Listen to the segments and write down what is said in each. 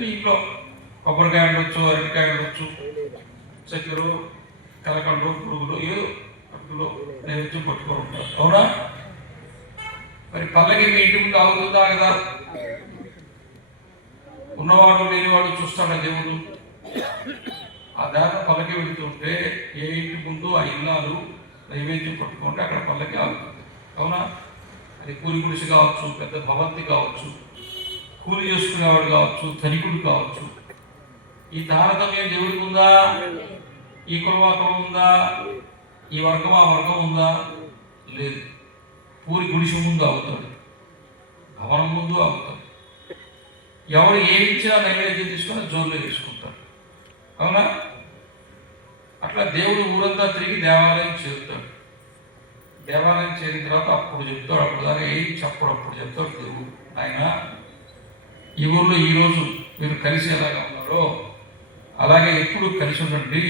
మీ ఇంట్లో కొబ్బరికాయ ఉండొచ్చు, అరటికాయ ఉండొచ్చు, చక్కెర, కలకండు, పురుగులు ఏదో అందులో నైవేద్యం పట్టుకొని ఉంటారు. అవునా? మరి పల్లకి మీ ఇంటి ముందు అవుతుందా కదా? ఉన్నవాడు లేనివాడు చూస్తాడా దేవుడు? ఆ దారిలో పల్లకి వెళుతుంటే ఏ ఇంటి ముందు ఆ ఇల్లాలు నైవేద్యం పట్టుకుంటే అక్కడ పల్లకి ఆగుతుంది. అవునా? అది కూలి గుడిసి కావచ్చు, పెద్ద భవంతి కావచ్చు, కూలి చేసుకునేవాడు కావచ్చు, ధనికుడు కావచ్చు. ఈ తారతమ్యం దేవుడికి ఉందా? ఈ కులవాకం ఉందా? ఈ వర్గం ఆ వర్గం ఉందా? లేదు. పూరి గుడిసి ముందు అవుతాడు, భవనం ముందు అవుతాడు. ఎవరు ఏమి ఇచ్చినా నైవేద్యం తీసుకొని జోరులో తీసుకుంటారు. అవునా? అట్లా దేవుడు ఊరంతా తిరిగి దేవాలయం చేరుతాడు. దేవాలయం చేరిన తర్వాత అప్పుడు చెప్తాడు, అప్పుడు దాకా ఏం చెప్పడు, అప్పుడు చెప్తాడు దేవుడు, ఆయన ఈ ఊర్లో ఈరోజు మీరు కలిసి ఎలాగా ఉన్నారో అలాగే ఎప్పుడు కలిసి ఉండండి.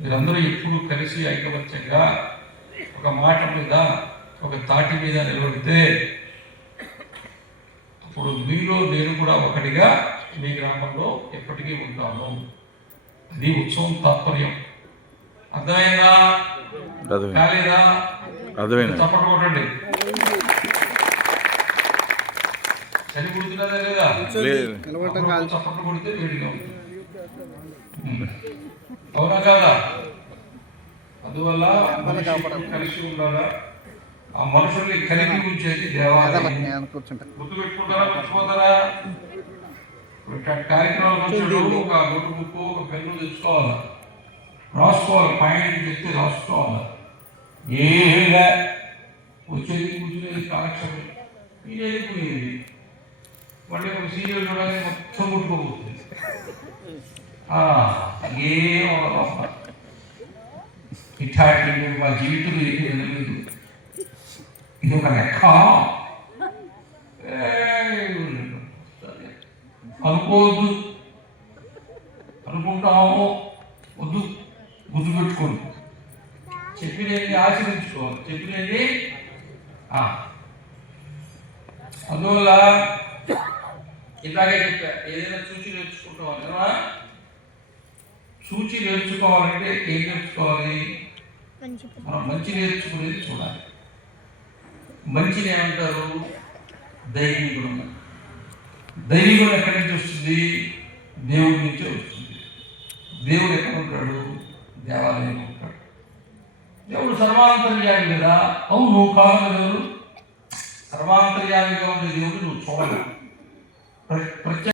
మీరందరూ ఎప్పుడు కలిసి ఐకమత్యంగా ఒక మాట మీద ఒక తాటి మీద నిలబడితే అప్పుడు మీలో నేను కూడా ఒకటిగా మీ గ్రామంలో ఎప్పటికీ ఉంటాను. అది ఉత్సవం తాత్పర్యం. అర్థమైందా? కాలేదా? చప్పట్లు కొట్టండి. చలి పుడుతున్నదా లేదా? చప్పట్లు కొడితే వేడిగా ఉంటుంది. అవునా కాదా? అందువల్ల కలిసి ఉండాలా? ఆ మనుషుల్ని కలిపి ఉంచేది దేవాలయం. గుర్తుపెట్టుకుంటారా? మర్చిపోతారా? కార్యక్రమాలు వచ్చాడు ఒక నోటు బుక్, ఒక పెన్ను తెచ్చుకోవాలి, రాసుకోవాలి, పాయింట్ చెప్తే రాసుకోవాలి. ఏగా వచ్చేది కూర్చునేది కాలక్షేపం, మీరేది పోయేది. మళ్ళీ ఒక సీరియల్ చూడగానే మొత్తం ముట్టుకోబోతుంది. ఇట్లాంటి మా జీవితంలో ఏది వెళ్ళలేదు. ఇది ఒక లెక్క అనుకోవద్దు, అనుకుంటాము వద్దు, గుర్తు పెట్టుకోండి. చెప్పినది ఆచరించుకోవాలి, చెప్పినది. అందువల్ల ఇలాగే చెప్పా, ఏదైనా చూచి నేర్చుకుంటాం కదా. చూచి నేర్చుకోవాలంటే ఏం నేర్చుకోవాలి? మనం మంచి నేర్చుకునేది చూడాలి. మంచిని ఏమంటారు? దైవీ గుణం. దైవీ గుణం ఎక్కడి నుంచి వస్తుంది? దేవుడి నుంచే వస్తుంది. దేవుడు ఎక్కడ ఉంటాడు? దేవాలయంలో ఉంటాడు. దేవుడు సర్వాంతర్యామి కదా. అవును, నువ్వు కావాలి. దేవుడు సర్వాంతర్యామిగా ఉండే దేవుడు నువ్వు చూడాలి. ప్రత్యేక